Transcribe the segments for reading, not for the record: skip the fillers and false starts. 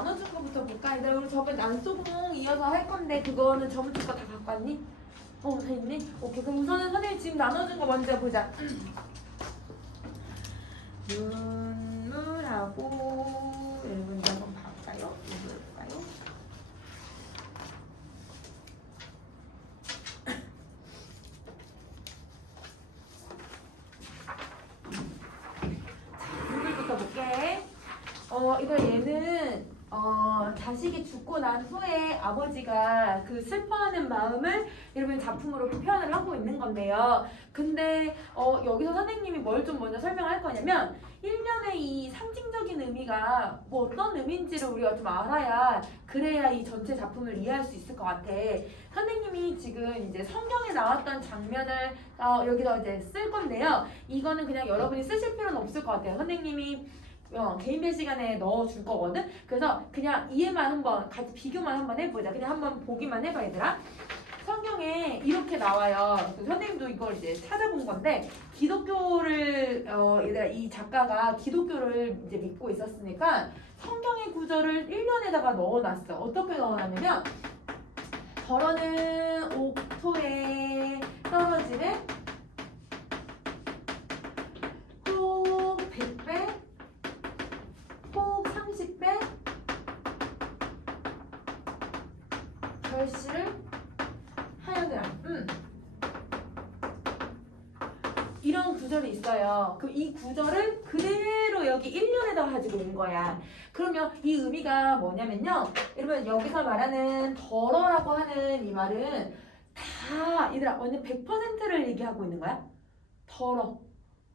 나눠준 거부터 볼까? 얘들아, 우리 저번 난소공 이어서 할 건데 그거는 저번 주 거 다 갖고 왔니? 다 있니? 오케이, 그럼 우선은 선생님 지금 나눠준 거 먼저 보자. 눈물하고 여러분 이거 한번 볼까요? 이거 볼까요? 눈물부터 볼게. 이거 얘는 자식이 죽고 난 후에 아버지가 그 슬퍼하는 마음을 여러분 작품으로 표현을 하고 있는 건데요. 근데 여기서 선생님이 뭘 좀 먼저 설명할 거냐면 1년의 이 상징적인 의미가 뭐 어떤 의미인지를 우리가 좀 알아야 그래야 이 전체 작품을 이해할 수 있을 것 같아. 선생님이 지금 이제 성경에 나왔던 장면을 여기서 이제 쓸 건데요. 이거는 그냥 여러분이 쓰실 필요는 없을 것 같아요. 선생님이 개인별 시간에 넣어줄 거거든. 그래서 그냥 이해만 한번 같이 비교만 한번 해보자. 그냥 한번 보기만 해봐 얘들아. 성경에 이렇게 나와요. 선생님도 이걸 이제 찾아본 건데 기독교를 얘들아 이 작가가 기독교를 이제 믿고 있었으니까 성경의 구절을 1년에다가 넣어놨어. 어떻게 넣어놨냐면 더러는 옥토에 떨어지는 혹 100배 혹 30배 결실을 하여더라. 이런 구절이 있어요. 그럼 이 구절을 그대로 여기 1년에다가 가지고 온 거야. 그러면 이 의미가 뭐냐면요. 여러분 여기서 말하는 더러라고 하는 이 말은 다 얘들아 완전 100%를 얘기하고 있는 거야.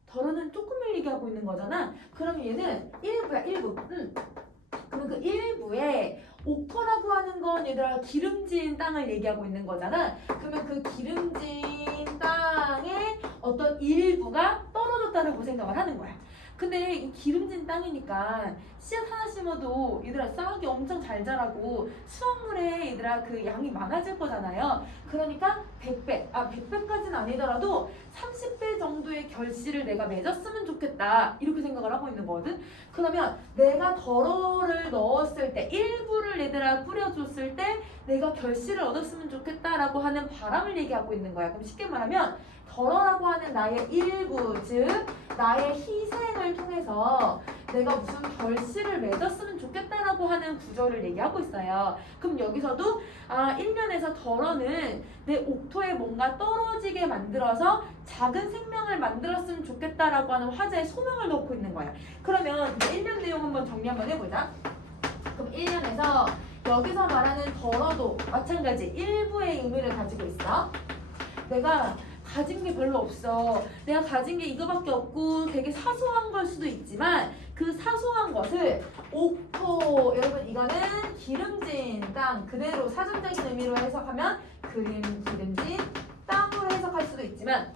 더러는 조금을 얘기하고 있는 거잖아. 그러면 얘는 일부야, 일부. 그럼 그 일부에 옥토라고 하는 건 얘들아 기름진 땅을 얘기하고 있는 거잖아. 그러면 그 기름진 땅에 어떤 일부가 떨어졌다라고 생각을 하는 거야. 근데 이 기름진 땅이니까 씨앗 하나 심어도 얘들아 싹이 엄청 잘 자라고 수확물에 얘들아 그 양이 많아질 거잖아요. 그러니까 100배까지는 아니더라도 30배 정도의 결실을 내가 맺었으면 좋겠다 이렇게 생각을 하고 있는 거거든. 그러면 내가 더러를 넣었을 때 일부를 얘들아 뿌려줬을 때 내가 결실을 얻었으면 좋겠다라고 하는 바람을 얘기하고 있는 거야. 그럼 쉽게 말하면 더러라고 하는 나의 일부, 즉 나의 희생을 통해서 내가 무슨 결실을 맺었으면 좋겠다라고 하는 구절을 얘기하고 있어요. 그럼 여기서도 1년에서 더러는 내 옥토에 뭔가 떨어지게 만들어서 작은 생명을 만들었으면 좋겠다라고 하는 화자의 소명을 넣고 있는 거야. 그러면 1년 내용 한번 정리 한번 해보자. 그럼 1년에서 여기서 말하는 더러도 마찬가지 일부의 의미를 가지고 있어. 내가 가진 게 별로 없어. 내가 가진 게 이거밖에 없고 되게 사소한 걸 수도 있지만 그 사소한 것을 옥토, 여러분 이거는 기름진 땅 그대로 사전적인 의미로 해석하면 기름진 땅으로 해석할 수도 있지만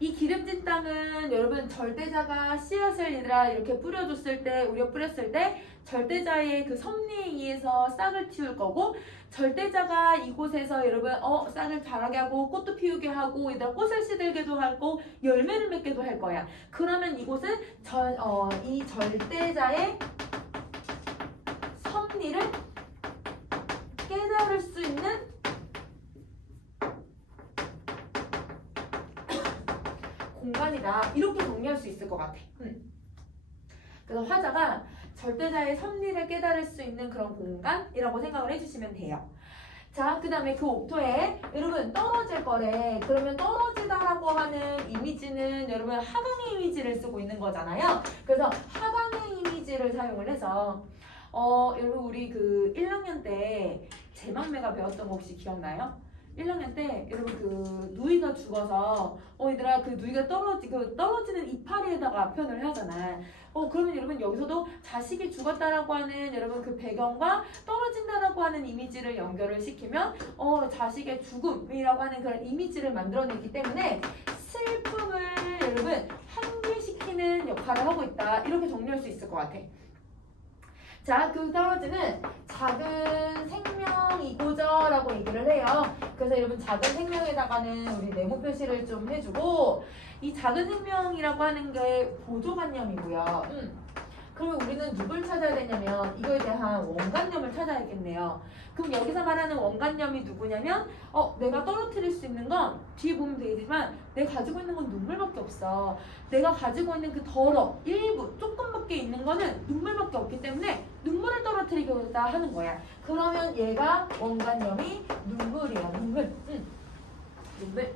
이 기름진 땅은 여러분 절대자가 씨앗을 얘들아 이렇게 뿌려줬을 때 우려 뿌렸을 때 절대자의 그 섭리에 의해서 싹을 틔울 거고 절대자가 이곳에서 여러분 싹을 자라게 하고 꽃도 피우게 하고 얘들아 꽃을 시들게도 하고 열매를 맺게도 할 거야. 그러면 이곳은 이 절대자의 섭리를 깨달을 수 있는 공간이다. 이렇게 정리할 수 있을 것 같아. 그래서 화자가 절대자의 섭리를 깨달을 수 있는 그런 공간이라고 생각을 해주시면 돼요. 자, 그 다음에 그 옥토에 여러분 떨어질 거래. 그러면 떨어지다라고 하는 이미지는 여러분 하강의 이미지를 쓰고 있는 거잖아요. 그래서 하강의 이미지를 사용을 해서 여러분 우리 그 1학년 때 제망매가 배웠던 거 혹시 기억나요? 1학년 때 여러분 그 누이가 죽어서 얘들아 그 누이가 떨어지는 이파리에다가 표현을 하잖아. 그러면 여러분 여기서도 자식이 죽었다라고 하는 여러분 그 배경과 떨어진다라고 하는 이미지를 연결을 시키면 자식의 죽음이라고 하는 그런 이미지를 만들어내기 때문에 슬픔을 여러분 환기시키는 역할을 하고 있다. 이렇게 정리할 수 있을 것 같아. 자, 그 떨어지는 작은 생명이고자 라고 얘기를 해요. 그래서 여러분 작은 생명에다가는 우리 네모 표시를 좀 해주고 이 작은 생명이라고 하는 게 보조관념이고요. 그러면 우리는 누굴 찾아야 되냐면 이거에 대한 원관념을 찾아야겠네요. 그럼 여기서 말하는 원관념이 누구냐면 내가 떨어뜨릴 수 있는 건 뒤에 보면 되지만 내가 가지고 있는 건 눈물밖에 없어. 내가 가지고 있는 그 일부 조금밖에 있는 거는 눈물밖에 없기 때문에 눈물을 떨어뜨리겠다 하는 거야. 그러면 얘가 원관념이 눈물이야. 눈물. 눈물.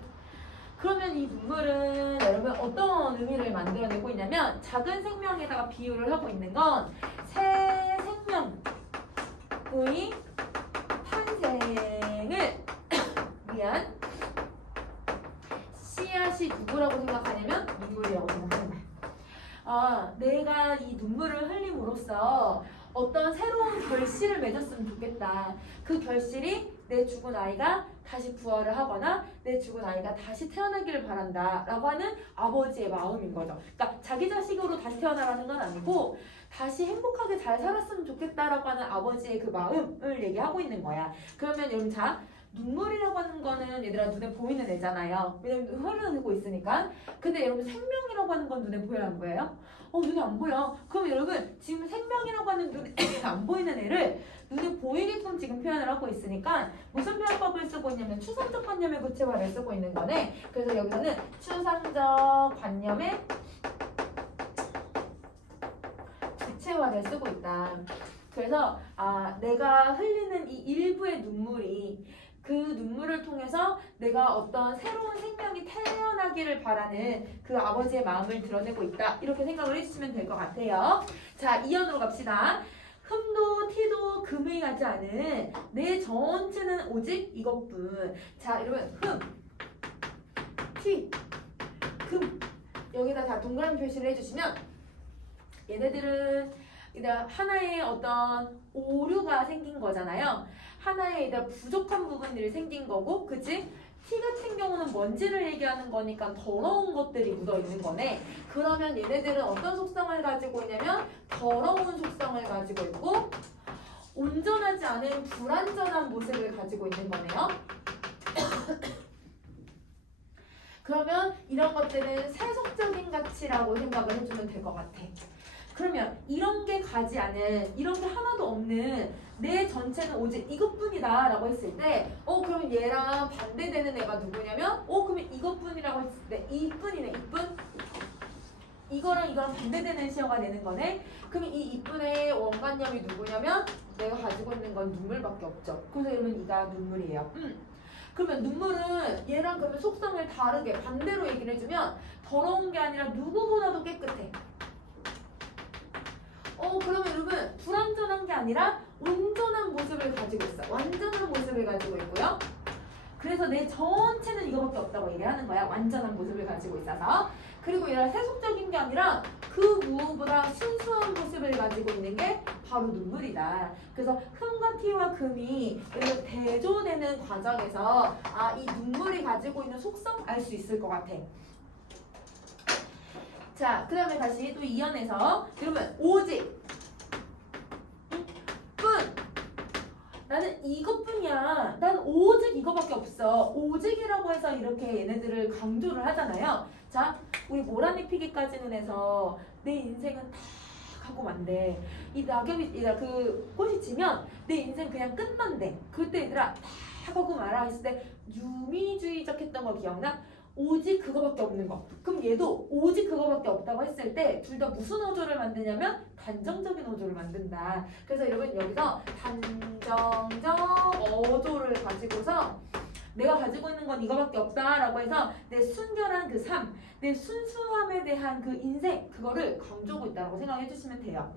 그러면 이 눈물은 여러분 어떤 의미를 만들어내고 있냐면 작은 생명에다가 비유를 하고 있는 건 새 생명의 탄생을 위한 씨앗이 누구라고 생각하냐면 눈물이라고 생각하는 거야. 내가 이 눈물을 흘림으로써 어떤 새로운 결실을 맺었으면 좋겠다. 그 결실이 내 죽은 아이가 다시 부활을 하거나 내 죽은 아이가 다시 태어나기를 바란다 라고 하는 아버지의 마음인 거죠. 그러니까 자기 자식으로 다시 태어나라는 건 아니고 다시 행복하게 잘 살았으면 좋겠다라고 하는 아버지의 그 마음을 얘기하고 있는 거야. 그러면 여러분 자 눈물이라고 하는 거는 얘들아 눈에 보이는 애잖아요. 왜냐면 흐르고 있으니까. 근데 여러분 생명이라고 하는 건 눈에 보여요 안 보여요? 눈에 안 보여. 그럼 여러분 지금 생명이라고 하는 눈에 안 보이는 애를 눈에 보이게끔 지금 표현을 하고 있으니까 무슨 표현법을 쓰고 있냐면 추상적 관념의 구체화를 쓰고 있는 거네. 그래서 여기서는 추상적 관념의 구체화를 쓰고 있다. 그래서 내가 흘리는 이 일부의 눈물이 그 눈물을 통해서 내가 어떤 새로운 생명이 태어나기를 바라는 그 아버지의 마음을 드러내고 있다. 이렇게 생각을 해주시면 될 것 같아요. 자, 이연으로 갑시다. 흠도 티도 금이 가지 않은 내 전체는 오직 이것뿐. 자, 여러분 흠, 티, 금 여기다 다 동그라미 표시를 해주시면 얘네들은 일단 하나의 어떤 오류가 생긴 거잖아요. 하나의 일단 부족한 부분들이 생긴 거고, 그치? 티 같은 경우는 먼지를 얘기하는 거니까 더러운 것들이 묻어 있는 거네. 그러면 얘네들은 어떤 속성을 가지고 있냐면 더러운 속성을 가지고 있고 온전하지 않은 불완전한 모습을 가지고 있는 거네요. 그러면 이런 것들은 세속적인 가치라고 생각을 해주면 될 것 같아. 그러면 이런 게 가지 않은, 이런 게 하나도 없는 내 전체는 오직 이것뿐이다 라고 했을 때 그러면 얘랑 반대되는 애가 누구냐면 그러면 이것뿐이라고 했을 때 이뿐이네. 이뿐. 이거랑 반대되는 시어가 되는 거네. 그러면 이 이뿐의 원관념이 누구냐면 내가 가지고 있는 건 눈물밖에 없죠. 그래서 이러면 이가 눈물이에요. 그러면 눈물은 얘랑 그러면 속성을 다르게 반대로 얘기를 해주면 더러운 게 아니라 누구보다도 깨끗해. 그러면 여러분 불완전한 게 아니라 온전한 모습을 가지고 있어. 완전한 모습을 가지고 있고요. 그래서 내 전체는 이거밖에 없다고 얘기하는 거야. 완전한 모습을 가지고 있어서. 그리고 얘가 세속적인 게 아니라 그 무엇보다 순수한 모습을 가지고 있는 게 바로 눈물이다. 그래서 흠과 티와 금이 이렇게 대조되는 과정에서 이 눈물이 가지고 있는 속성 알 수 있을 것 같아. 자, 그 다음에 다시 또 이연에서 여러분 오직 뿐 나는 이것뿐이야. 난 오직 이거밖에 없어. 오직이라고 해서 이렇게 얘네들을 강조를 하잖아요. 자, 우리 모란잎 피기까지는 해서 내 인생은 다 하고 만대. 이 낙엽이 그 꽃이 지면 내 인생 그냥 끝난대. 그때 얘들아 다 하고 말아 했을 때 유미주의적 했던 거 기억나? 오직 그거밖에 없는 거. 그럼 얘도 오직 그거밖에 없다고 했을 때 둘 다 무슨 어조를 만드냐면 단정적인 어조를 만든다. 그래서 여러분 여기서 단정적 어조를 가지고서 내가 가지고 있는 건 이거밖에 없다라고 해서 내 순결한 그 삶, 내 순수함에 대한 그 인생 그거를 강조하고 있다고 생각해 주시면 돼요.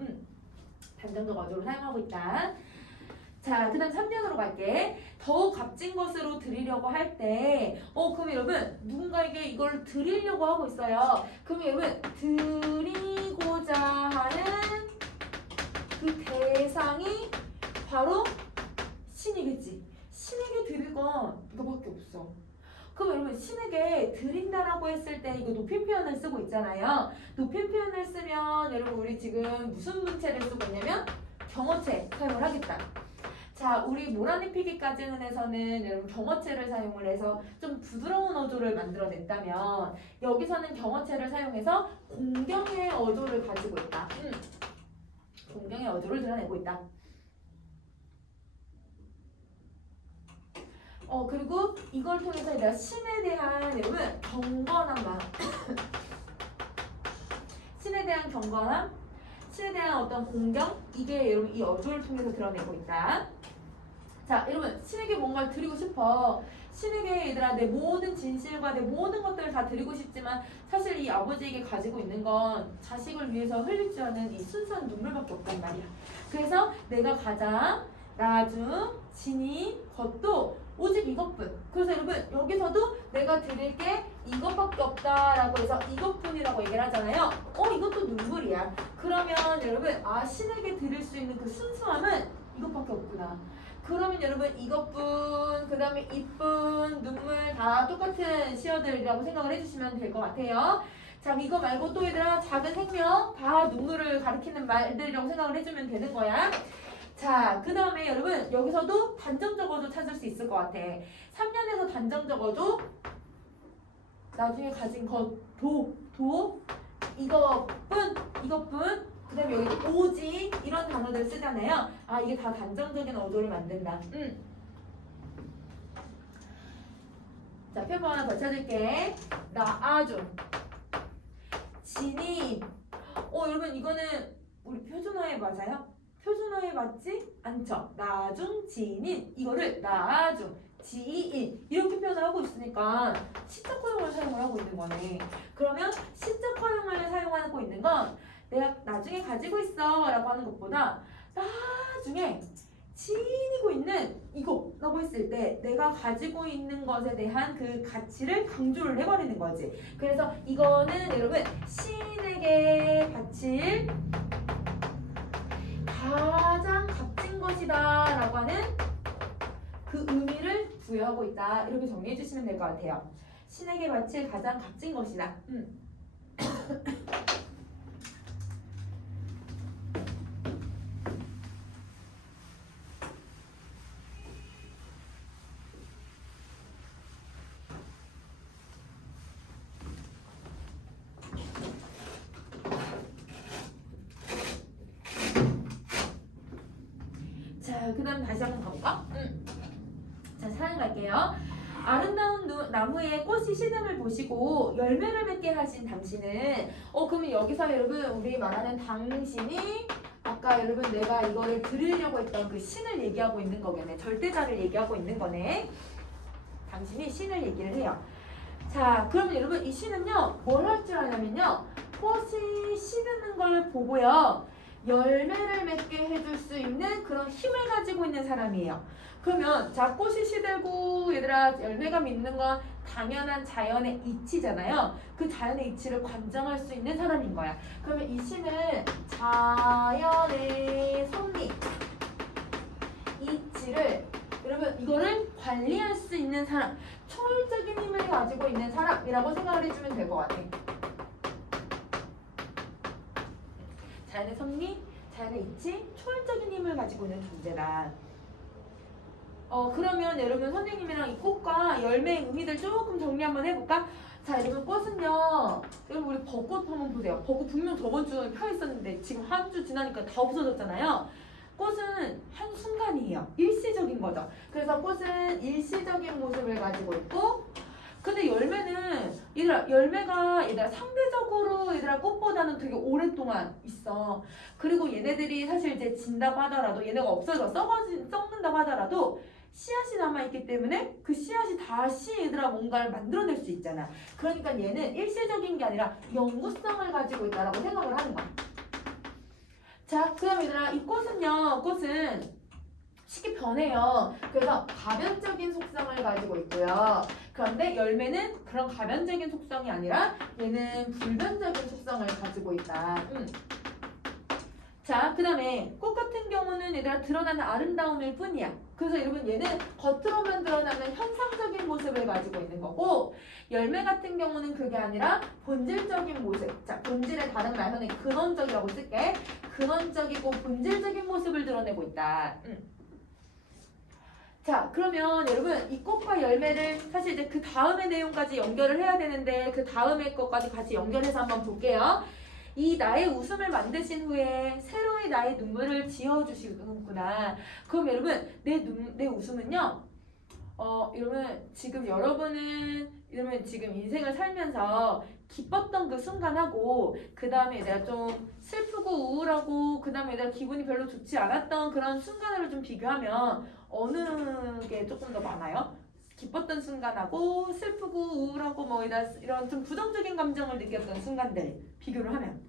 단정적 어조를 사용하고 있다. 자, 그 다음 3년으로 갈게. 더욱 값진 것으로 드리려고 할 때, 그럼 여러분, 누군가에게 이걸 드리려고 하고 있어요. 그럼 여러분, 드리고자 하는 그 대상이 바로 신이겠지. 신에게 드릴 건 이거밖에 없어. 그럼 여러분, 신에게 드린다라고 했을 때 이거 높임 표현을 쓰고 있잖아요. 높임 표현을 쓰면 여러분, 우리 지금 무슨 문체를 쓰고 있냐면 경어체 사용을 하겠다. 자, 우리 모란잎 피기까지는 해서는 여러분 경어체를 사용을 해서 좀 부드러운 어조를 만들어냈다면 여기서는 경어체를 사용해서 공경의 어조를 가지고 있다. 드러내고 있다. 그리고 이걸 통해서 내가 신에 대한 여러분 경건한 마음 신에 대한 경건함, 신에 대한 어떤 공경, 이게 여러분 이 어조를 통해서 드러내고 있다. 자, 여러분 신에게 뭔가를 드리고 싶어. 신에게 얘들아 내 모든 진실과 내 모든 것들을 다 드리고 싶지만 사실 이 아버지에게 가지고 있는 건 자식을 위해서 흘릴 줄 아는 이 순수한 눈물밖에 없단 말이야. 그래서 내가 가장 나중 진이 것도 오직 이것뿐. 그래서 여러분 여기서도 내가 드릴 게 이것밖에 없다라고 해서 이것뿐이라고 얘기를 하잖아요. 이것도 눈물이야. 그러면 여러분 신에게 드릴 수 있는 그 순수함은 이것밖에 없구나. 그러면 여러분 이것뿐, 그 다음에 이뿐, 눈물 다 똑같은 시어들이라고 생각을 해주시면 될 것 같아요. 자, 이거 말고 또 얘들아 작은 생명 다 눈물을 가리키는 말들이라고 생각을 해주면 되는 거야. 자, 그 다음에 여러분 여기서도 단정 적어도 찾을 수 있을 것 같아. 3년에서 단정 적어도 나중에 가진 것, 이것뿐 그 다음에 여기 오직 이런 단어들 쓰잖아요. 이게 다 단정적인 어조를 만든다. 자, 표본 하나 더 찾을게. 나아중 진이 여러분 이거는 우리 표준어에 맞아요? 표준어에 맞지 않죠? 나중 진인 이거를 나중 지인 이렇게 표현을 하고 있으니까 시적 허용을 사용을 하고 있는 거네. 그러면 시적 허용을 사용하고 있는 건 내가 나중에 가지고 있어 라고 하는 것보다 나중에 지니고 있는 이거라고 했을 때 내가 가지고 있는 것에 대한 그 가치를 강조를 해버리는 거지. 그래서 이거는 여러분 신에게 바칠 가장 값진 것이다 라고 하는 그 의미를 부여하고 있다. 이렇게 정리해 주시면 될 것 같아요. 신에게 바칠 가장 값진 것이다. 자, 그 다음 다시 한번 가볼까? 자, 사연 갈게요. 아름다운 나무에 꽃이 시듬을 보시고 열매를 맺게 하신 당신은 그러면 여기서 여러분 우리 말하는 당신이 아까 여러분 내가 이거를 들으려고 했던 그 신을 얘기하고 있는 거겠네. 절대자를 얘기하고 있는 거네. 당신이 신을 얘기를 해요. 자, 그러면 여러분 이 신은요 뭘 할 줄 아냐면요 꽃이 시드는 걸 보고요 열매를 맺게 해줄 수 있는 그런 힘을 가지고 있는 사람이에요. 그러면 자 꽃이 시들고 얘들아 열매가 맺는 건 당연한 자연의 이치잖아요. 그 자연의 이치를 관장할 수 있는 사람인 거야. 그러면 이 신은 자연의 섭리 이치를 여러분 이거를 관리할 수 있는 사람, 초월적인 힘을 가지고 있는 사람이라고 생각을 해주면 될 것 같아. 자연의 섭리, 자연의 이치, 초월적인 힘을 가지고 있는 존재다. 그러면 여러분 선생님이랑 이 꽃과 열매의 의미들 조금 정리 한번 해볼까? 자, 여러분 꽃은요. 여러분 우리 벚꽃 한번 보세요. 벚꽃 분명 저번 주에 펴 있었는데 지금 한 주 지나니까 다 없어졌잖아요. 꽃은 한순간이에요. 일시적인 거죠. 그래서 꽃은 일시적인 모습을 가지고 있고 근데 열매는 열매가 상대적으로 꽃보다는 되게 오랫동안 있어. 그리고 얘네들이 사실 이제 진다고 하더라도 얘네가 없어져 썩는다고 하더라도 씨앗이 남아있기 때문에 그 씨앗이 다시 뭔가를 만들어낼 수 있잖아. 그러니까 얘는 일시적인 게 아니라 영구성을 가지고 있다라고 생각을 하는 거야. 자, 그럼 얘들아 이 꽃은 쉽게 변해요. 그래서 가변적인 속성을 가지고 있고요. 그런데 열매는 그런 가변적인 속성이 아니라 얘는 불변적인 속성을 가지고 있다. 자, 그 다음에 꽃 같은 경우는 얘들아 드러나는 아름다움일 뿐이야. 그래서 여러분 얘는 겉으로만 드러나는 현상적인 모습을 가지고 있는 거고 열매 같은 경우는 그게 아니라 본질적인 모습. 자, 본질의 다른 말로는 근원적이라고 쓸게. 근원적이고 본질적인 모습을 드러내고 있다. 자, 그러면 여러분 이 꽃과 열매를 사실 이제 그 다음의 내용까지 연결을 해야 되는데 그 다음의 것까지 같이 연결해서 한번 볼게요. 이 나의 웃음을 만드신 후에 새로이 하나하나의 나의 눈물을 지어주시는구나. 그럼 여러분 내 웃음은요. 여러분 지금 여러분은 이러면 지금 인생을 살면서 기뻤던 그 순간하고 그 다음에 내가 좀 슬프고 우울하고 그 다음에 내가 기분이 별로 좋지 않았던 그런 순간을 좀 비교하면 어느 게 조금 더 많아요? 기뻤던 순간하고 슬프고 우울하고 뭐 이런 좀 부정적인 감정을 느꼈던 순간들 비교를 하면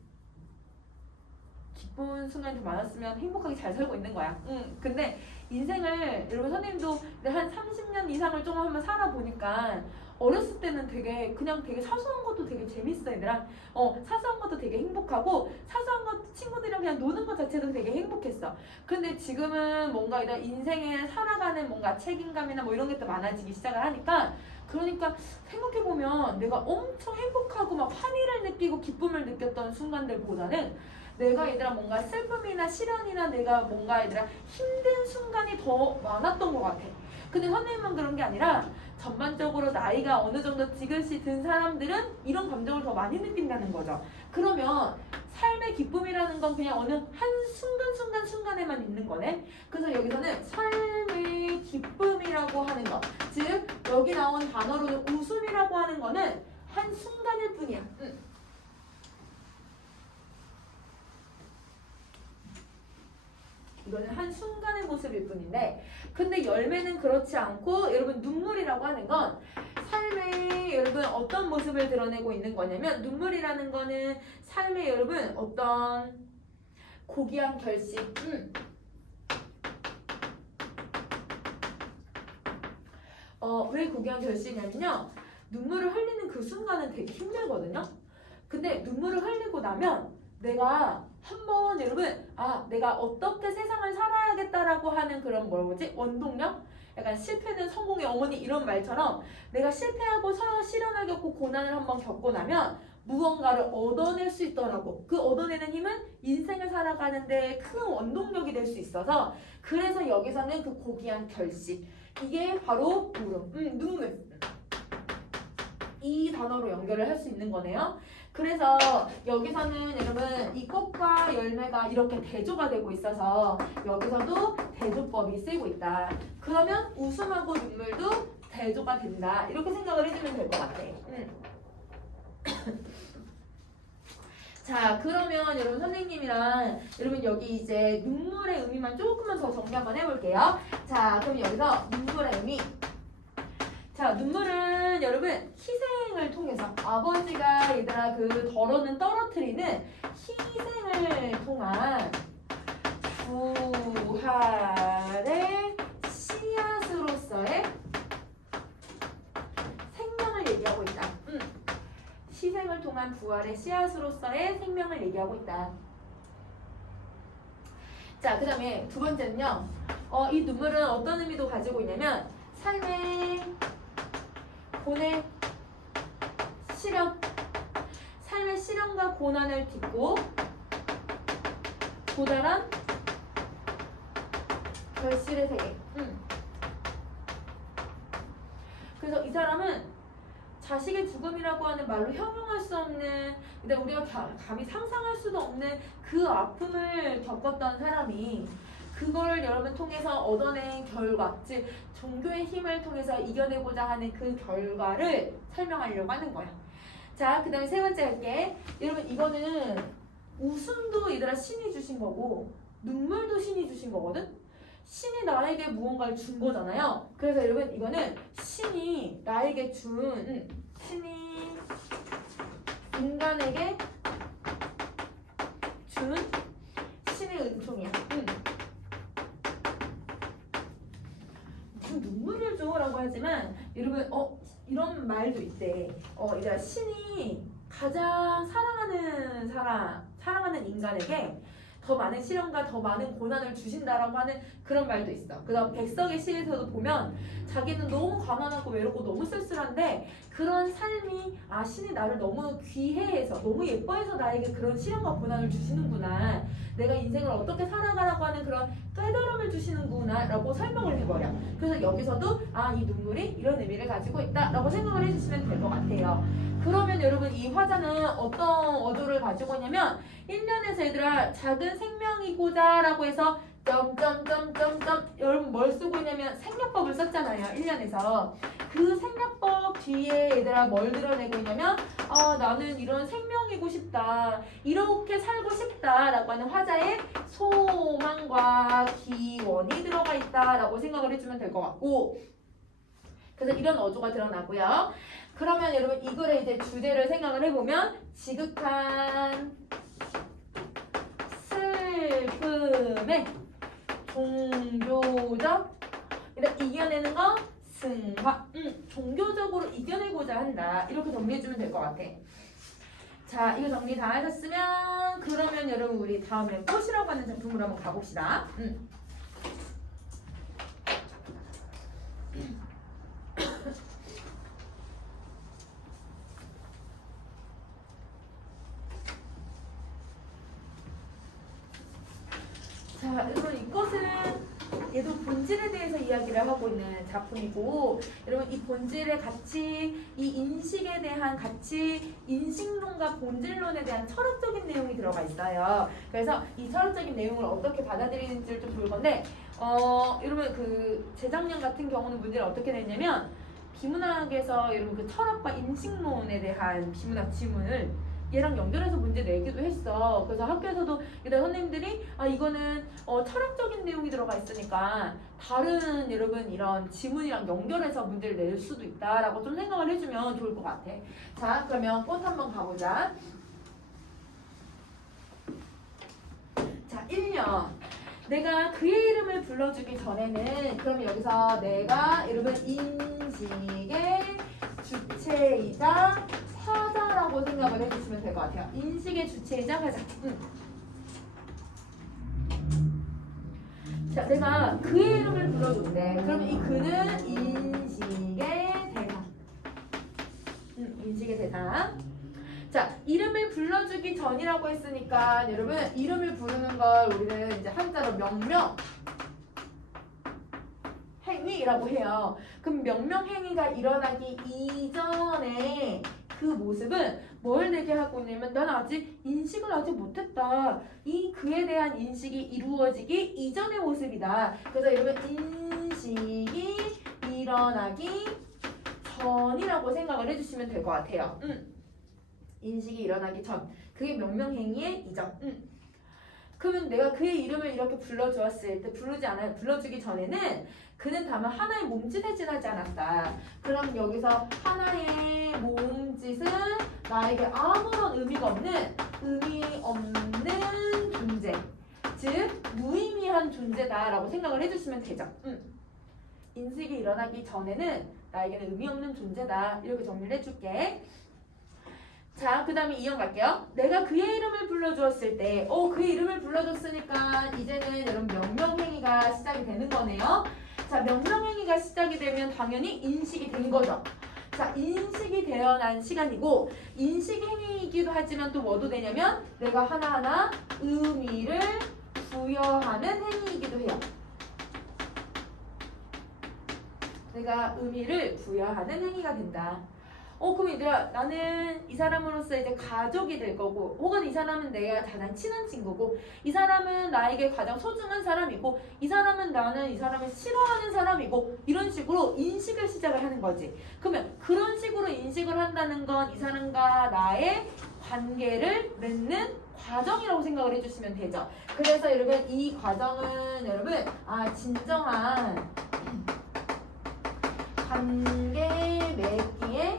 기쁜 순간이 더 많았으면 행복하게 잘 살고 있는 거야. 근데 인생을 여러분 선생님도 한 30년 이상을 좀 한번 살아보니까 어렸을 때는 되게 사소한 것도 되게 재밌어 얘들아. 사소한 것도 되게 행복하고 사소한 것 친구들이랑 그냥 노는 것 자체도 되게 행복했어. 근데 지금은 뭔가 이런 인생에 살아가는 뭔가 책임감이나 뭐 이런 게 더 많아지기 시작을 하니까 그러니까 생각해보면 내가 엄청 행복하고 막 환희를 느끼고 기쁨을 느꼈던 순간들보다는 내가 얘들아 뭔가 슬픔이나 시련이나 내가 뭔가 얘들아 힘든 순간이 더 많았던 것 같아. 근데 선생님만 그런 게 아니라 전반적으로 나이가 어느 정도 지긋이 든 사람들은 이런 감정을 더 많이 느낀다는 거죠. 그러면 삶의 기쁨이라는 건 그냥 어느 한 순간에만 있는 거네. 그래서 여기서는 삶의 기쁨이라고 하는 것, 즉 여기 나온 단어로는 웃음이라고 하는 거는 한 순간일 뿐이야. 이거는 한 순간의 모습일 뿐인데 근데 열매는 그렇지 않고 여러분 눈물이라고 하는 건 삶의 여러분 어떤 모습을 드러내고 있는 거냐면 눈물이라는 거는 삶의 여러분 어떤 고귀한 결심 왜 고귀한 결심이냐면요 눈물을 흘리는 그 순간은 되게 힘들거든요. 근데 눈물을 흘리고 나면 내가 한번 여러분 내가 어떻게 세상을 살아야겠다라고 하는 그런 원동력? 약간 실패는 성공의 어머니 이런 말처럼 내가 실패하고 시련을 겪고 고난을 한번 겪고 나면 무언가를 얻어낼 수 있더라고. 그 얻어내는 힘은 인생을 살아가는데 큰 원동력이 될 수 있어서 그래서 여기서는 그 고귀한 결심 이게 바로 눈물 이 단어로 연결을 할 수 있는 거네요. 그래서 여기서는 여러분 이 꽃과 열매가 이렇게 대조가 되고 있어서 여기서도 대조법이 쓰이고 있다. 그러면 웃음하고 눈물도 대조가 된다. 이렇게 생각을 해주면 될 것 같아. 자 그러면 여러분 선생님이랑 여러분 여기 이제 눈물의 의미만 조금만 더 정리 한번 해볼게요. 자 그럼 여기서 눈물의 의미 자 눈물은 여러분 희생을 통해서 아버지가 얘들아 그 덜어는 떨어뜨리는 희생을 통한 부활의 씨앗으로서의 생명을 얘기하고 있다. 희생을 통한 부활의 씨앗으로서의 생명을 얘기하고 있다. 자 그 다음에 두 번째는요 이 눈물은 어떤 의미도 가지고 있냐면 삶의 고뇌, 삶의 시련과 고난을 딛고 도달한 결실의 세계. 그래서 이 사람은 자식의 죽음이라고 하는 말로 형용할 수 없는 근데 우리가 감히 상상할 수도 없는 그 아픔을 겪었던 사람이 그걸 여러분 통해서 얻어낸 결과, 즉 종교의 힘을 통해서 이겨내고자 하는 그 결과를 설명하려고 하는 거야. 자, 그 다음에 세 번째 할게. 여러분 이거는 웃음도 얘들아 신이 주신 거고 눈물도 신이 주신 거거든. 신이 나에게 무언가를 준 거잖아요. 그래서 여러분 이거는 신이 나에게 준 신이 인간에게 준 신의 은총이야. 눈물을 줘라고 하지만 여러분 이런 말도 있대. 얘들아 신이 가장 사랑하는 인간에게 더 많은 시련과 더 많은 고난을 주신다라고 하는 그런 말도 있어. 그다음 백석의 시에서도 보면 자기는 너무 가난하고 외롭고 너무 쓸쓸한데 그런 삶이 신이 나를 너무 귀해해서 너무 예뻐해서 나에게 그런 시련과 고난을 주시는구나. 내가 인생을 어떻게 살아가라고 하는 그런 깨달음을 주시는구나 라고 설명을 해버려. 그래서 여기서도 이 눈물이 이런 의미를 가지고 있다 라고 생각을 해주시면 될 것 같아요. 그러면 여러분 이 화자는 어떤 어조를 가지고 있냐면 1년에서 얘들아 작은 생명이 생명이고자 라고 해서 점점점점점 여러분 뭘 쓰고 있냐면 생략법을 썼잖아요. 1년에서. 그 생략법 뒤에 얘들아 뭘 드러내고 있냐면 나는 이런 생명이고 싶다. 이렇게 살고 싶다 라고 하는 화자의 소망과 기원이 들어가 있다 라고 생각을 해주면 될 것 같고 그래서 이런 어조가 드러나고요. 그러면 여러분 이 글의 이제 주제를 생각을 해보면 지극한 슬픔의 종교적 이겨내는 거 승화 종교적으로 이겨내고자 한다 이렇게 정리해주면 될 것 같아. 자 이거 정리 다 하셨으면 그러면 여러분 우리 다음에 꽃이라고 하는 작품으로 한번 가봅시다. 자, 여러분 이것은 얘도 본질에 대해서 이야기를 하고 있는 작품이고 여러분 이 본질의 가치, 이 인식에 대한 가치, 인식론과 본질론에 대한 철학적인 내용이 들어가 있어요. 그래서 이 철학적인 내용을 어떻게 받아들이는지를 좀 볼 건데 여러분 그 재작년 같은 경우는 문제를 어떻게 냈냐면 비문학에서 여러분 그 철학과 인식론에 대한 비문학 지문을 얘랑 연결해서 문제 내기도 했어. 그래서 학교에서도 이런 선생님들이 이거는 철학적인 내용이 들어가 있으니까 다른 여러분 이런 지문이랑 연결해서 문제를 낼 수도 있다라고 좀 생각을 해주면 좋을 것 같아. 자 그러면 꽃 한번 가보자. 자 1년 내가 그의 이름을 불러주기 전에는 그럼 여기서 내가 여러분 인식의 주체이자 화자라고 생각을 해주시면 될 것 같아요. 인식의 주체이자 화자. 자, 내가 그의 이름을 불러줬대. 그러면 이 그는 인식의 대상. 인식의 대상. 자, 이름을 불러주기 전이라고 했으니까 여러분 이름을 부르는 걸 우리는 이제 한자로 명명 행위라고 해요. 그럼 명명 행위가 일어나기 이전에 그 모습은 뭘 되게 하고 있냐면 난 아직 인식을 아직 못했다. 이 그에 대한 인식이 이루어지기 이전의 모습이다. 그래서 여러분 인식이 일어나기 전이라고 생각을 해주시면 될 것 같아요. 인식이 일어나기 전. 그게 명명행위의 이전. 그러면 내가 그의 이름을 이렇게 불러주었을 때 불러주기 전에는 그는 다만 하나의 몸짓에 지나지 않았다. 그럼 여기서 하나의 몸짓은 나에게 아무런 의미 없는 존재, 즉 무의미한 존재다라고 생각을 해주시면 되죠. 인식이 일어나기 전에는 나에게는 의미 없는 존재다. 이렇게 정리를 해줄게. 자, 그 다음에 이형 갈게요. 내가 그의 이름을 불러주었을 때, 그의 이름을 불러줬으니까 이제는 여러분 명명행위가 시작이 되는 거네요. 자, 명명행위가 시작이 되면 당연히 인식이 된 거죠. 자, 인식이 되어난 시간이고 인식행위이기도 하지만 또 뭐도 되냐면 내가 하나하나 의미를 부여하는 행위이기도 해요. 내가 의미를 부여하는 행위가 된다. 그럼 얘들아 나는 이 사람으로서 이제 가족이 될 거고 혹은 이 사람은 내가 가장 친한 친구고 이 사람은 나에게 가장 소중한 사람이고 이 사람은 나는 이 사람을 싫어하는 사람이고 이런 식으로 인식을 시작을 하는 거지. 그러면 그런 식으로 인식을 한다는 건 이 사람과 나의 관계를 맺는 과정이라고 생각을 해주시면 되죠. 그래서 여러분 이 과정은 여러분 진정한 관계 맺기의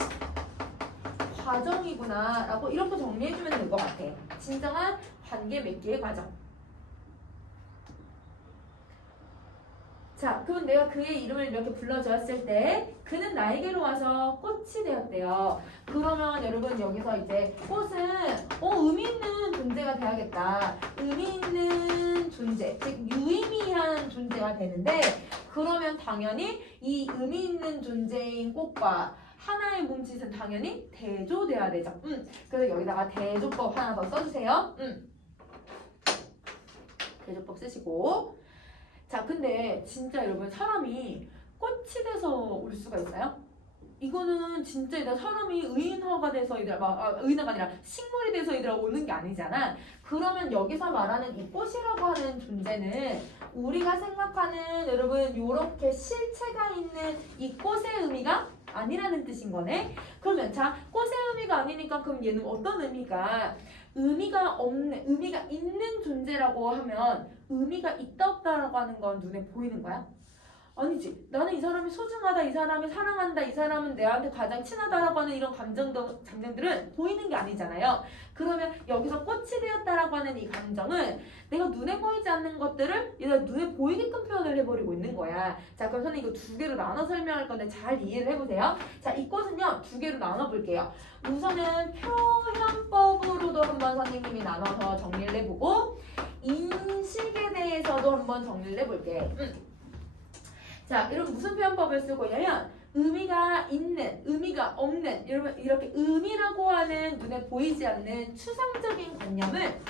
과정이구나 라고 이렇게 정리해주면 될 것 같아. 진정한 관계 맺기의 과정. 자, 그럼 내가 그의 이름을 이렇게 불러주었을 때 그는 나에게로 와서 꽃이 되었대요. 그러면 여러분 여기서 이제 꽃은 의미 있는 존재가 돼야겠다. 의미 있는 존재, 즉 유의미한 존재가 되는데 그러면 당연히 이 의미 있는 존재인 꽃과 하나의 몸짓은 당연히 대조돼야 되죠. 그래서 여기다가 대조법 하나 더 써주세요. 대조법 쓰시고. 자, 근데 진짜 여러분 사람이 꽃이 돼서 울 수가 있어요? 이거는 진짜 얘들아 사람이 의인화가 돼서 얘들아 의인화가 아니라 식물이 돼서 얘들아 오는 게 아니잖아. 그러면 여기서 말하는 이 꽃이라고 하는 존재는 우리가 생각하는 여러분 요렇게 실체가 있는 이 꽃의 의미가 아니라는 뜻인 거네. 그러면 자 꽃의 의미가 아니니까 그럼 얘는 어떤 의미가 의미가 있는 존재라고 하면 의미가 있다 없다라고 하는 건 눈에 보이는 거야? 아니지. 나는 이 사람이 소중하다, 이 사람이 사랑한다, 이 사람은 내한테 가장 친하다라고 하는 이런 감정들은 보이는 게 아니잖아요. 그러면 여기서 꽃이 되었다라고 하는 이 감정은 내가 눈에 보이지 않는 것들을 얘가 눈에 보이게끔 표현을 해버리고 있는 거야. 자, 그럼 선생님 이거 두 개로 나눠 설명할 건데 잘 이해를 해보세요. 자, 이 꽃은요 두 개로 나눠 볼게요. 우선은 표현법으로도 한번 선생님이 나눠서 정리를 해보고 인식에 대해서도 한번 정리를 해볼게. 자, 여러분 무슨 표현법을 쓰고 있냐면 의미가 있는, 의미가 없는 여러분 이렇게 의미라고 하는 눈에 보이지 않는 추상적인 관념을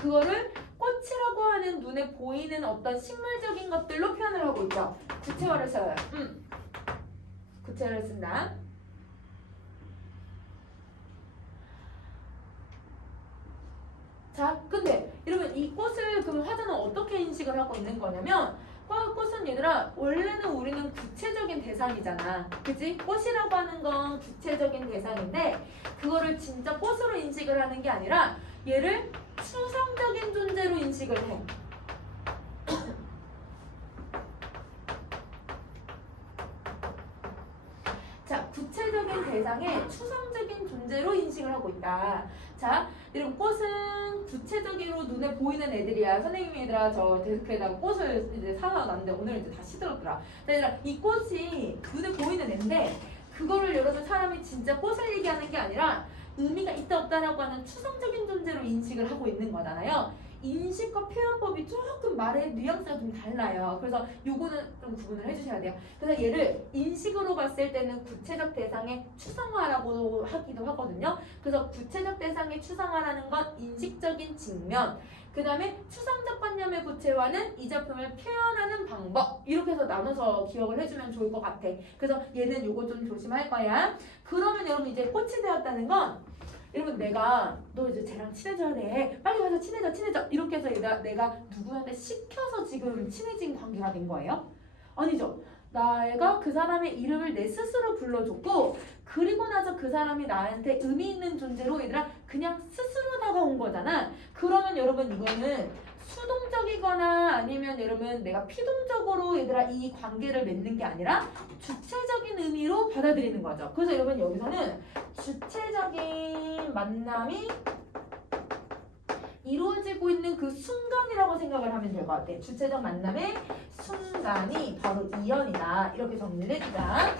그거를 꽃이라고 하는 눈에 보이는 어떤 식물적인 것들로 표현을 하고 있죠. 구체어를 써요. 구체어를 쓴다. 자, 근데 여러분 이 꽃을 그럼 화자는 어떻게 인식을 하고 있는 거냐면 꽃은 얘들아 원래는 우리는 구체적인 대상이잖아. 그치? 꽃이라고 하는 건 구체적인 대상인데 그거를 진짜 꽃으로 인식을 하는 게 아니라 얘를 추상적인 존재로 인식을 해. 자, 구체적인 대상에 추상적인 존재로 인식을 하고 있다. 자, 여러분 꽃은 구체적으로 눈에 보이는 애들이야. 선생님이 얘들아 저 데스크에다가 꽃을 이제 사다 놨는데 오늘 이제 다 시들었더라. 자, 얘들아 이 꽃이 눈에 보이는 애인데 그거를 여러분 사람이 진짜 꽃을 얘기하는 게 아니라 의미가 있다 없다라고 하는 추상적인 존재로 인식을 하고 있는 거잖아요. 인식과 표현법이 조금 말의 뉘앙스가 좀 달라요. 그래서 요거는 좀 구분을 해주셔야 돼요. 그래서 얘를 인식으로 봤을 때는 구체적 대상의 추상화라고 하기도 하거든요. 그래서 구체적 대상의 추상화라는 건 인식적인 측면, 그 다음에 추상적 관념의 구체화는 이 작품을 표현하는 방법, 이렇게 해서 나눠서 기억을 해주면 좋을 것 같아. 그래서 얘는 요거 좀 조심할 거야. 그러면 여러분 이제 꽃이 되었다는 건 여러분 내가 너 이제 쟤랑 친해져야 돼. 빨리 와서 친해져. 이렇게 해서 내가 누구한테 시켜서 지금 친해진 관계가 된 거예요? 아니죠. 내가 그 사람의 이름을 내 스스로 불러줬고 그리고 나서 그 사람이 나한테 의미 있는 존재로 얘들아 그냥 스스로 다가온 거잖아. 그러면 여러분 이거는 수동적이거나 아니면 여러분 내가 피동적으로 얘들아 이 관계를 맺는 게 아니라 주체적인 의미로 받아들이는 거죠. 그래서 여러분 여기서는 주체적인 만남이 이루어지고 있는 그 순간이라고 생각을 하면 될 것 같아. 주체적 만남의 순간이 바로 이연이다. 이렇게 정리를 해주자.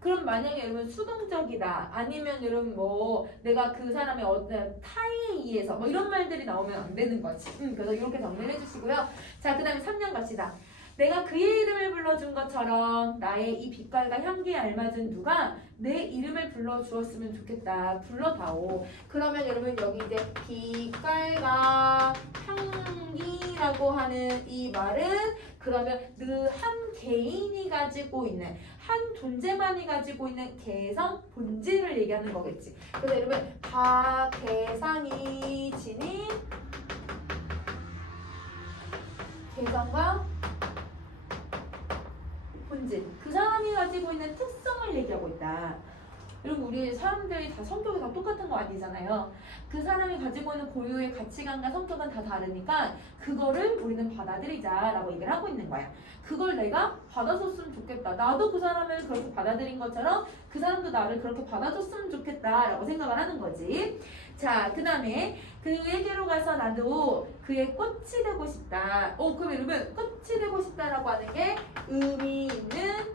그럼 만약에 여러분 수동적이다 아니면 여러분 뭐 내가 그 사람의 어떤 타의에 의해서 뭐 이런 말들이 나오면 안 되는 거지. 그래서 이렇게 정리를 해주시고요. 자, 그 다음에 3년 갑시다. 내가 그의 이름을 불러준 것처럼 나의 이 빛깔과 향기에 알맞은 누가 내 이름을 불러주었으면 좋겠다. 불러다오. 그러면 여러분 여기 이제 빛깔과 향기라고 하는 이 말은 그러면 그 한 개인이 가지고 있는 한 존재만이 가지고 있는 개성, 본질을 얘기하는 거겠지. 그래서 여러분 박개상이 지닌 개성과 본질, 그 사람이 가지고 있는 특성을 얘기하고 있다. 여러분 우리 사람들이 다 성격이 다 똑같은 거 아니잖아요. 그 사람이 가지고 있는 고유의 가치관과 성격은 다 다르니까 그거를 우리는 받아들이자라고 얘기를 하고 있는 거야. 그걸 내가 받아줬으면 좋겠다. 나도 그 사람을 그렇게 받아들인 것처럼 그 사람도 나를 그렇게 받아줬으면 좋겠다라고 생각을 하는 거지. 자, 그 다음에 그에게로 가서 나도 그의 꽃이 되고 싶다. 그럼 여러분 꽃이 되고 싶다라고 하는 게 의미 있는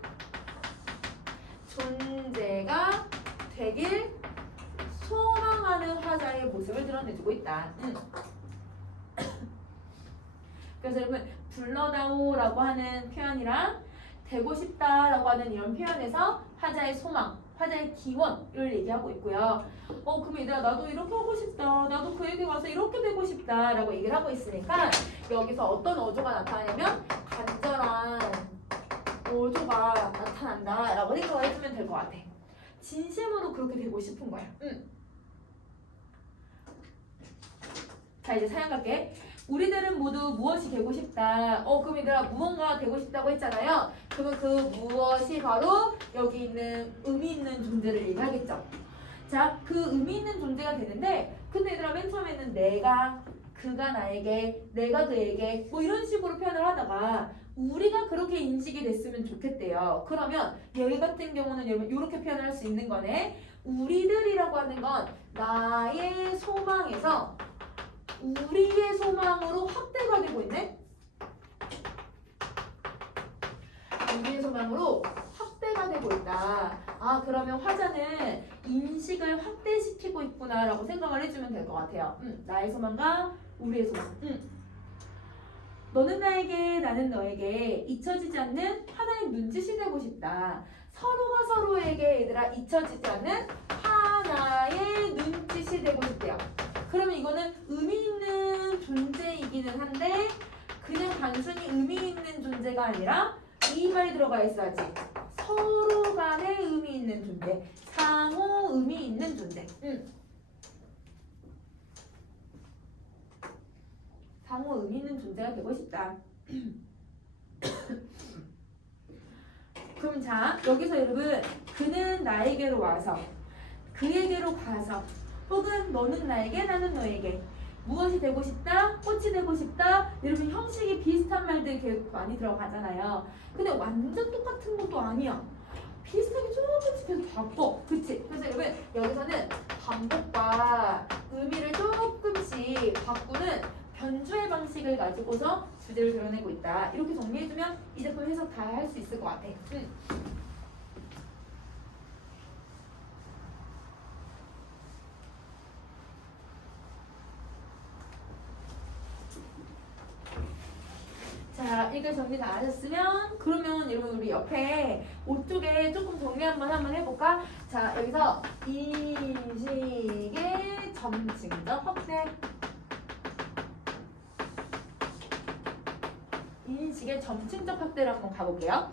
존재가 되길 소망하는 화자의 모습을 드러내주고 있다. 그래서 여러분 불러다오라고 하는 표현이랑 되고 싶다라고 하는 이런 표현에서 화자의 소망, 화자의 기원을 얘기하고 있고요. 그럼 얘들아 나도 이렇게 하고 싶다. 나도 그에게 와서 이렇게 되고 싶다 라고 얘기를 하고 있으니까 여기서 어떤 어조가 나타나냐면 간절 이러이러한 어조가 나타난다 라고 생각을 해주면 될 것 같아. 진심으로 그렇게 되고 싶은 거야. 자, 이제 사연 갈게. 우리들은 모두 무엇이 되고 싶다. 그럼 얘들아 무언가 되고 싶다고 했잖아요. 그러면 그 무엇이 바로 여기 있는 의미 있는 존재를 얘기하겠죠. 자, 그 의미 있는 존재가 되는데, 근데 얘들아 맨 처음에는 내가, 그가 나에게, 내가 그에게 뭐 이런 식으로 표현을 하다가 우리가 그렇게 인식이 됐으면 좋겠대요. 그러면 여기 같은 경우는 여러분 이렇게 표현을 할 수 있는 거네. 우리들이라고 하는 건 나의 소망에서 우리의 소망으로 확대가 되고 있네. 우리의 소망으로 확대가 되고 있다. 아, 그러면 화자는 인식을 확대시키고 있구나라고 생각을 해주면 될 것 같아요. 나의 소망과 우리의 소망. 너는 나에게, 나는 너에게 잊혀지지 않는 하나의 눈짓이 되고 싶다. 서로가 서로에게 얘들아 잊혀지지 않는 하나의 눈짓이 되고 싶대요. 그러면 이거는 의미 있는 존재이기는 한데 그냥 단순히 의미 있는 존재가 아니라 이 말이 들어가 있어야지. 서로 간의 의미 있는 존재, 상호 의미 있는 존재. 상호 의미 있는 존재가 되고 싶다. 그럼 자, 여기서 여러분 그는 나에게로 와서 그에게로 가서 혹은 너는 나에게 나는 너에게 무엇이 되고 싶다? 꽃이 되고 싶다? 여러분 형식이 비슷한 말들 되게 많이 들어가잖아요. 근데 완전 똑같은 것도 아니야. 비슷하게 조금씩 계속 바꿔. 그치? 그래서 여러분 여기서는 반복과 의미를 조금씩 바꾸는 변주의 방식을 가지고서 주제를 드러내고 있다. 이렇게 정리해주면 이 작품 해석 다 할 수 있을 것 같아. 자, 이게 정리 다 하셨으면 그러면 여러분 우리 옆에 5쪽에 조금 정리 한번 해볼까? 자, 여기서 인식의 점층적 확대. 인식의 점층적 확대를 한번 가볼게요.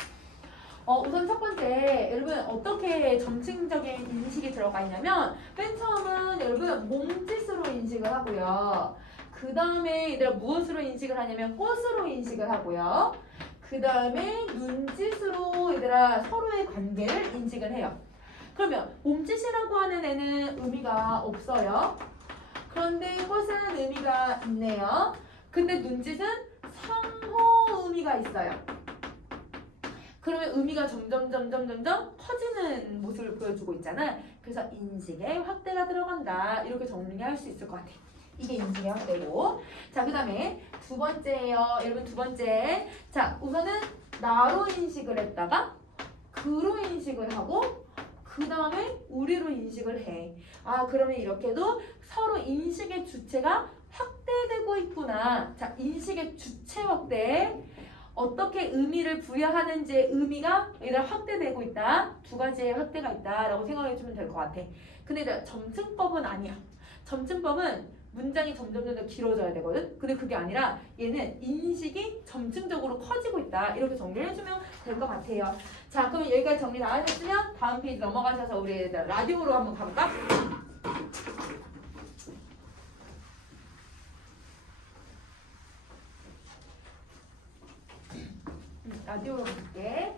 우선 첫 번째, 여러분 어떻게 점층적인 인식이 들어가 있냐면 맨 처음은 여러분 몸짓으로 인식을 하고요. 그 다음에 얘들아 무엇으로 인식을 하냐면 꽃으로 인식을 하고요. 그 다음에 눈짓으로 얘들아 서로의 관계를 인식을 해요. 그러면 몸짓이라고 하는 애는 의미가 없어요. 그런데 꽃은 의미가 있네요. 근데 눈짓은 상호 의미가 있어요. 그러면 의미가 점점 커지는 모습을 보여주고 있잖아. 그래서 인식의 확대가 들어간다. 이렇게 정리할 수 있을 것 같아. 이게 인식의 확대고. 자, 그 다음에 두 번째예요. 여러분 두 번째. 자, 우선은 나로 인식을 했다가 그로 인식을 하고 그 다음에 우리로 인식을 해. 아, 그러면 이렇게도 서로 인식의 주체가 확대되고 있구나. 자, 인식의 주체 확대. 어떻게 의미를 부여하는지의 의미가 얘가 확대되고 있다. 두 가지의 확대가 있다라고 생각해주면 될 것 같아. 근데 점층법은 아니야. 점층법은 문장이 점점 더 길어져야 되거든. 근데 그게 아니라 얘는 인식이 점층적으로 커지고 있다. 이렇게 정리를 해주면 될 것 같아요. 자, 그럼 여기까지 정리 다 하셨으면 다음 페이지 넘어가셔서 우리 라디오로 한번 가볼까? 라디오로 볼게.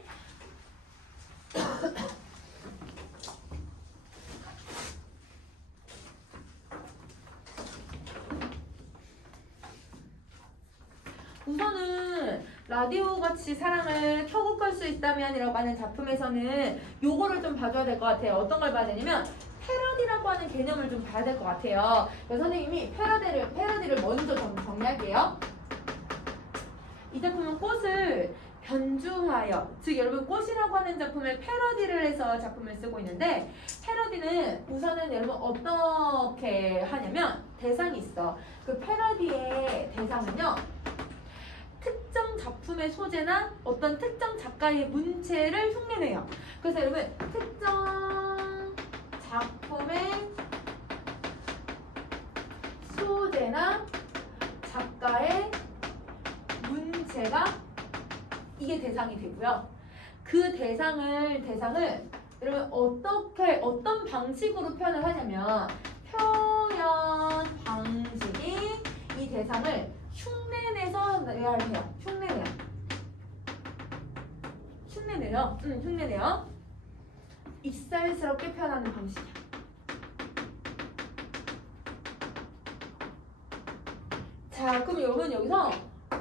우선은 라디오 같이 사랑을 켜고 끌 수 있다면 이라고 하는 작품에서는 요거를 좀 봐줘야 될 것 같아요. 어떤 걸 봐야 되냐면 패러디라고 하는 개념을 좀 봐야 될 것 같아요. 선생님이 패러디를 먼저 정리할게요. 이 작품은 꽃을 변주하여, 즉 여러분 꽃이라고 하는 작품을 패러디를 해서 작품을 쓰고 있는데, 패러디는 우선은 여러분 어떻게 하냐면 대상이 있어. 그 패러디의 대상은요, 특정 작품의 소재나 어떤 특정 작가의 문체를 흉내내요. 그래서 여러분 특정 작품의 소재나 작가의 문체가 이게 대상이 되고요. 그 대상을 여러분 어떤 방식으로 표현을 하냐면 표현 방식이 이 대상을 흉내내서 내야 해요. 흉내내요. 익살스럽게 표현하는 방식이야. 자, 그럼 여러분 여기서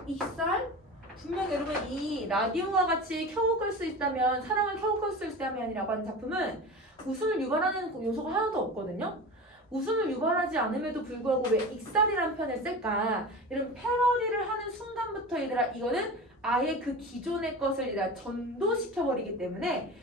익살 분명 여러분 이 라디오와 같이 켜고 끌 수 있다면 사랑을 켜고 끌 수 있다면이라고 하는 작품은 웃음을 유발하는 요소가 하나도 없거든요. 웃음을 유발하지 않음에도 불구하고 왜 익살이라는 표현을 쓸까? 이런 패러디를 하는 순간부터 얘들아 이거는 아예 그 기존의 것을 얘들아 전도시켜버리기 때문에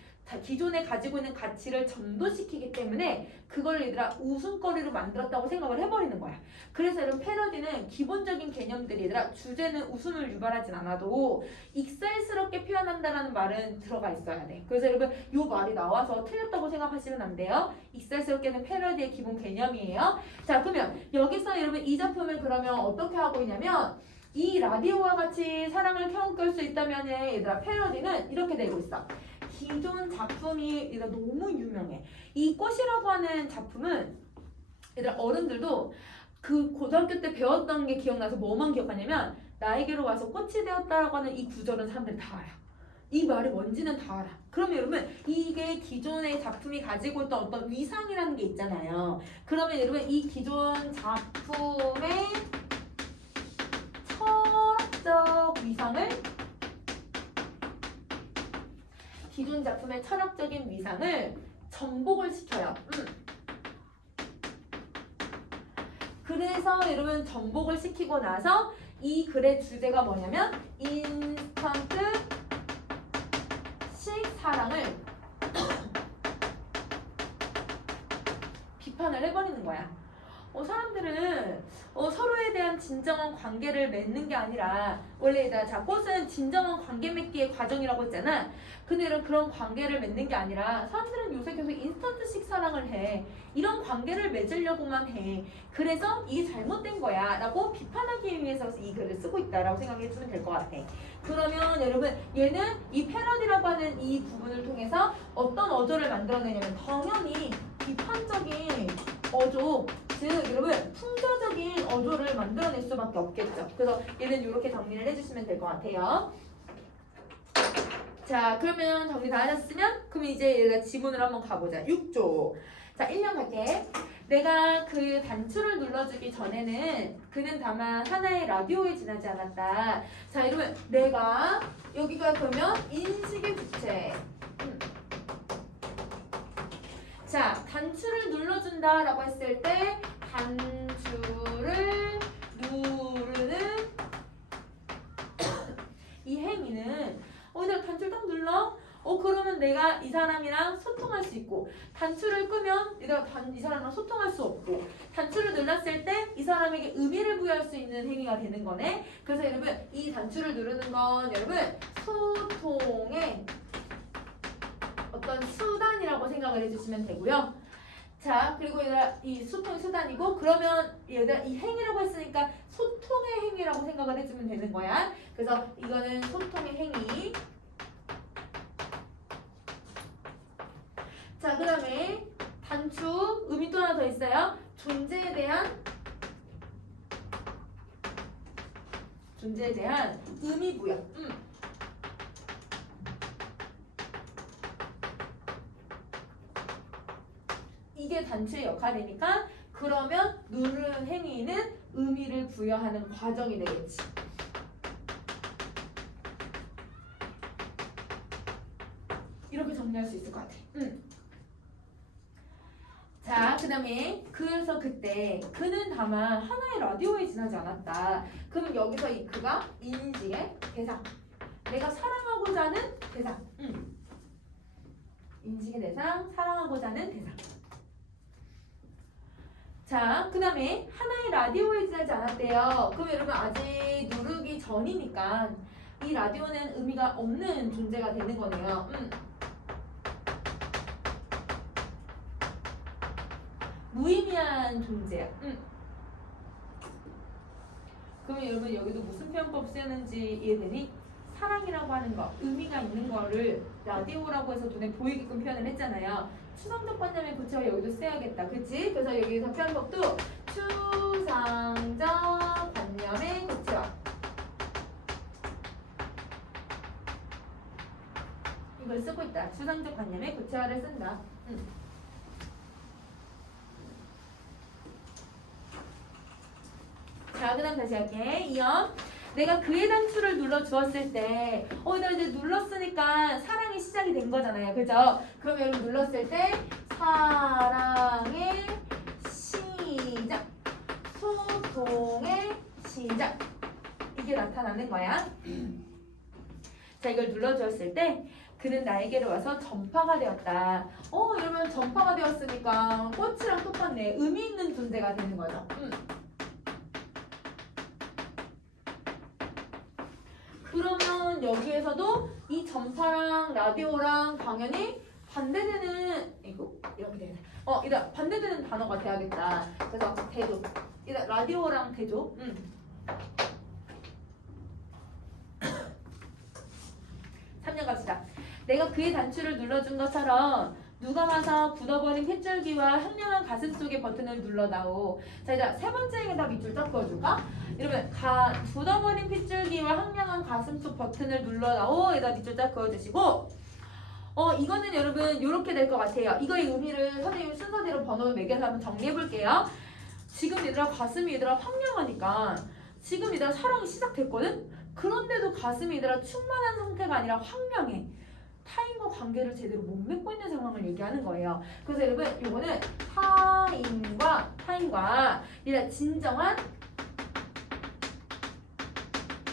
기존에 가지고 있는 가치를 전도시키기 때문에 그걸 얘들아 웃음거리로 만들었다고 생각을 해버리는 거야. 그래서 이런 패러디는 기본적인 개념들이 얘들아 주제는 웃음을 유발하진 않아도 익살스럽게 표현한다라는 말은 들어가 있어야 돼. 그래서 여러분 이 말이 나와서 틀렸다고 생각하시면 안 돼요. 익살스럽게는 패러디의 기본 개념이에요. 자, 그러면 여기서 여러분 이 작품을 그러면 어떻게 하고 있냐면 이 라디오와 같이 사랑을 켜고 끌 수 있다면 얘들아 패러디는 이렇게 되고 있어. 기존 작품이 얘들아 너무 유명해. 이 꽃이라고 하는 작품은 얘들아 어른들도 그 고등학교 때 배웠던 게 기억나서 뭐만 기억하냐면 나에게로 와서 꽃이 되었다라고 하는 이 구절은 사람들이 다 알아. 이 말이 뭔지는 다 알아. 그러면 여러분 이게 기존의 작품이 가지고 있던 어떤 위상이라는 게 있잖아요. 그러면 여러분 이 기존 작품의 철학적 위상을 기존 작품의 철학적인 위상을 전복을 시켜요. 그래서 여러분 전복을 시키고 나서 이 글의 주제가 뭐냐면 인스턴트식 사랑을 비판을 해버리는 거야. 사람들은 서로에 대한 진정한 관계를 맺는 게 아니라 원래 자 꽃은 진정한 관계 맺기의 과정이라고 했잖아. 근데 그런 관계를 맺는 게 아니라 사람들은 요새 계속 인스턴트식 사랑을 해. 이런 관계를 맺으려고만 해. 그래서 이게 잘못된 거야 라고 비판하기 위해서 이 글을 쓰고 있다라고 생각해 주면 될 것 같아. 그러면 여러분 얘는 이 패러디라고 하는 이 부분을 통해서 어떤 어조를 만들어내냐면 당연히 비판적인 어조, 즉 여러분 풍자적인 어조를 만들어낼 수밖에 없겠죠. 그래서 얘는 이렇게 정리를 해주시면 될 것 같아요. 자, 그러면 정리 다 하셨으면 그럼 이제 얘가 지문으로 한번 가보자. 6조. 자, 1년 갈게. 내가 그 단추를 눌러주기 전에는 그는 다만 하나의 라디오에 지나지 않았다. 자, 여러분 내가 여기가 그러면 인식의 주체. 자, 단추를 눌러준다 라고 했을 때 단추를 누르는 이 행위는 내가 단추를 딱 눌러? 그러면 내가 이 사람이랑 소통할 수 있고 단추를 끄면 내가 이 사람이랑 소통할 수 없고 단추를 눌렀을 때 이 사람에게 의미를 부여할 수 있는 행위가 되는 거네. 그래서 여러분 이 단추를 누르는 건 여러분 소통의 어떤 수단이라고 생각을 해주시면 되고요. 자, 그리고 얘들아 이 소통의 수단이고 그러면 얘들아 이 행위라고 했으니까 소통의 행위라고 생각을 해주면 되는 거야. 그래서 이거는 소통의 행위. 자, 그 다음에 단추 의미 또 하나 더 있어요. 존재에 대한 의미 부여. 이게 단추의 역할이니까 그러면 누르는 행위는 의미를 부여하는 과정이 되겠지. 이렇게 정리할 수 있을 것 같아. 자, 그 다음에 그래서 그때 그는 다만 하나의 라디오에 지나지 않았다. 그럼 여기서 이 그가 인식의 대상. 내가 사랑하고자 하는 대상. 인식의 대상, 사랑하고자 하는 대상. 자, 그 다음에 하나의 라디오에 지나지 않았대요. 그럼 여러분 아직 누르기 전이니까 이 라디오는 의미가 없는 존재가 되는 거네요. 무의미한 존재야. 그러면 여러분 여기도 무슨 표현법 쓰는지 이해되니? 사랑이라고 하는 거, 의미가 있는 거를 라디오라고 해서 눈에 보이게끔 표현을 했잖아요. 추상적 관념의 구체화 여기도 써야겠다. 그치? 그래서 여기서 표현 법도 추상적 관념의 구체화. 이걸 쓰고 있다. 추상적 관념의 구체화를 쓴다. 자, 그 다음 다시 할게. 2번. 내가 그의 단추를 눌러 주었을 때, 나 이제 눌렀으니까 사랑이 시작이 된 거잖아요. 그죠? 그럼 여러분 눌렀을 때, 사랑의 시작, 소통의 시작. 이게 나타나는 거야. 자, 이걸 눌러주었을 때, 그는 나에게로 와서 전파가 되었다. 여러분 전파가 되었으니까 꽃이랑 똑같네. 의미 있는 존재가 되는 거죠. 그러면 여기에서도 이 전파랑 라디오랑 당연히 반대되는 이렇게 되네. 이다 반대되는 단어가 돼야겠다. 그래서 대조. 이다 라디오랑 대조. 3년 갑시다. 내가 그의 단추를 눌러준 것처럼 누가 와서 굳어버린 핏줄기와 현명한 가슴 속의 버튼을 눌러다오. 자, 이제 세 번째에다 밑줄 딱 그어줄까? 이러면 굳어버린 핏줄기와 현명한 가슴 속 버튼을 눌러다오. 에다 밑줄 딱 그어주시고, 이거는 여러분 이렇게 될 것 같아요. 이거의 의미를 선생님 순서대로 번호를 매겨서 한번 정리해 볼게요. 지금 얘들아 가슴이 얘들아 황량하니까 지금 얘들아 사랑이 시작됐거든? 그런데도 가슴이 얘들아 충만한 상태가 아니라 황량해. 타인과 관계를 제대로 못 맺고 있는 상황을 얘기하는 거예요. 그래서 여러분 이거는 타인과 얘들아 진정한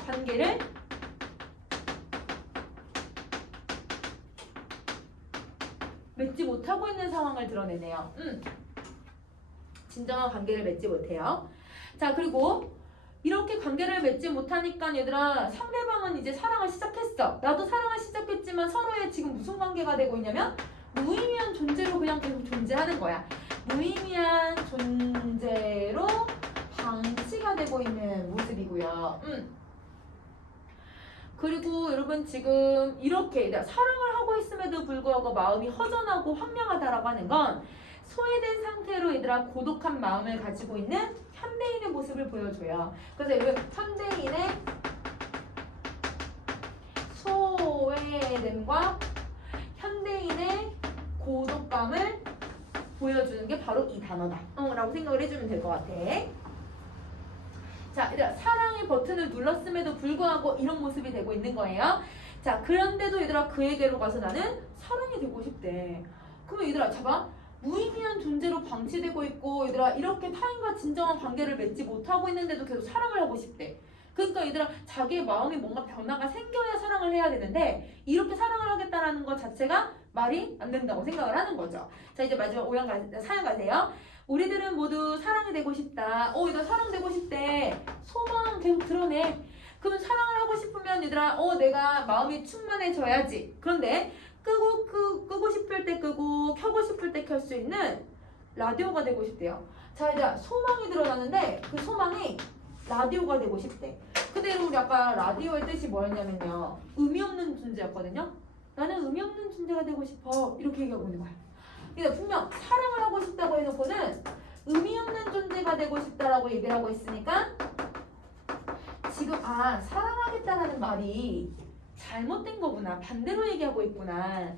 관계를 맺지 못하고 있는 상황을 드러내네요. 진정한 관계를 맺지 못해요. 자, 그리고 이렇게 관계를 맺지 못하니까 얘들아 상대방은 이제 사랑을 시작했어. 나도 사랑을 시작했지만 서로의 지금 무슨 관계가 되고 있냐면 무의미한 존재로 그냥 계속 존재하는 거야. 무의미한 존재로 방치가 되고 있는 모습이고요. 그리고 여러분 지금 이렇게 사랑을 하고 있음에도 불구하고 마음이 허전하고 황량하다라고 하는 건 소외된 상태로 얘들아 고독한 마음을 가지고 있는 현대인의 모습을 보여줘요. 그래서 여러분 현대인의 소외됨과 현대인의 고독감을 보여주는 게 바로 이 단어다 라고 생각을 해주면 될 것 같아. 자, 얘들아 사랑의 버튼을 눌렀음에도 불구하고 이런 모습이 되고 있는 거예요. 자, 그런데도 얘들아 그에게로 가서 나는 사랑이 되고 싶대. 그러면 얘들아 봐봐. 무의미한 존재로 방치되고 있고 얘들아 이렇게 타인과 진정한 관계를 맺지 못하고 있는데도 계속 사랑을 하고 싶대. 그러니까 얘들아 자기의 마음에 뭔가 변화가 생겨야 사랑을 해야 되는데 이렇게 사랑을 하겠다라는 것 자체가 말이 안 된다고 생각을 하는 거죠. 자, 이제 마지막 4연 가세요. 우리들은 모두 사랑이 되고 싶다. 얘들아 사랑되고 싶대. 소망 계속 드러내. 그럼 사랑을 하고 싶으면 얘들아 내가 마음이 충만해져야지. 그런데 끄고 싶을 때 끄고 켜고 싶을 때 켤 수 있는 라디오가 되고 싶대요. 자, 이제 소망이 드러나는데 그 소망이 라디오가 되고 싶대. 근데 우리 아까 라디오의 뜻이 뭐였냐면요, 의미 없는 존재였거든요. 나는 의미 없는 존재가 되고 싶어 이렇게 얘기하고 있는 거야. 근데 분명 사랑을 하고 싶다고 해놓고는 의미 없는 존재가 되고 싶다라고 얘기를 하고 있으니까 지금 사랑하겠다라는 말이 잘못된 거구나. 반대로 얘기하고 있구나.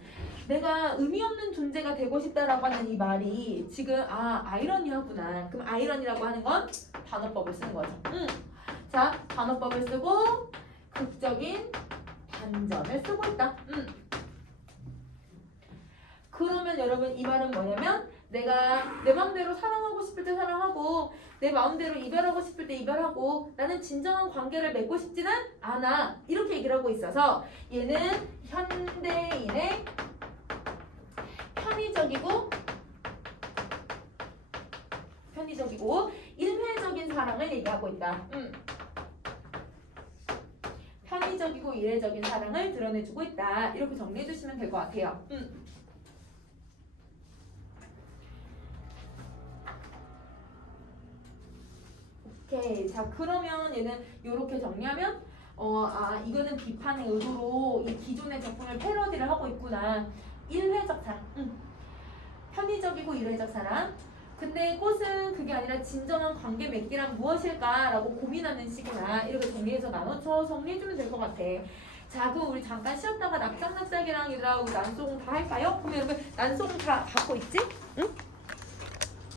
내가 의미 없는 존재가 되고 싶다라고 하는 이 말이 지금 아이러니하구나. 그럼 아이러니라고 하는 건 단어법을 쓰는 거죠. 자, 단어법을 쓰고 극적인 반전을 쓰고 있다. 그러면 여러분 이 말은 뭐냐면 내가 내 마음대로 사랑하고 싶을 때 사랑하고 내 마음대로 이별하고 싶을 때 이별하고 나는 진정한 관계를 맺고 싶지는 않아 이렇게 얘기를 하고 있어서 얘는 현대인의 편의적이고 일회적인 사랑을 얘기하고 있다. 편의적이고 일회적인 사랑을 드러내주고 있다. 이렇게 정리해 주시면 될 것 같아요. 오케이. 자, 그러면 얘는 이렇게 정리하면 이거는 비판의 의도로 이 기존의 작품을 패러디를 하고 있구나. 일회적 사랑. 편의적이고 일회적 사랑. 근데 꽃은 그게 아니라 진정한 관계 맺기란 무엇일까라고 고민하는 시구나. 이렇게 정리해서 나눠서 정리해주면 될 것 같아. 자, 그럼 우리 잠깐 쉬었다가 낙장낙장이랑 얘들아 우리 난송 다 할까요? 그럼 여러분 난송 다 갖고 있지?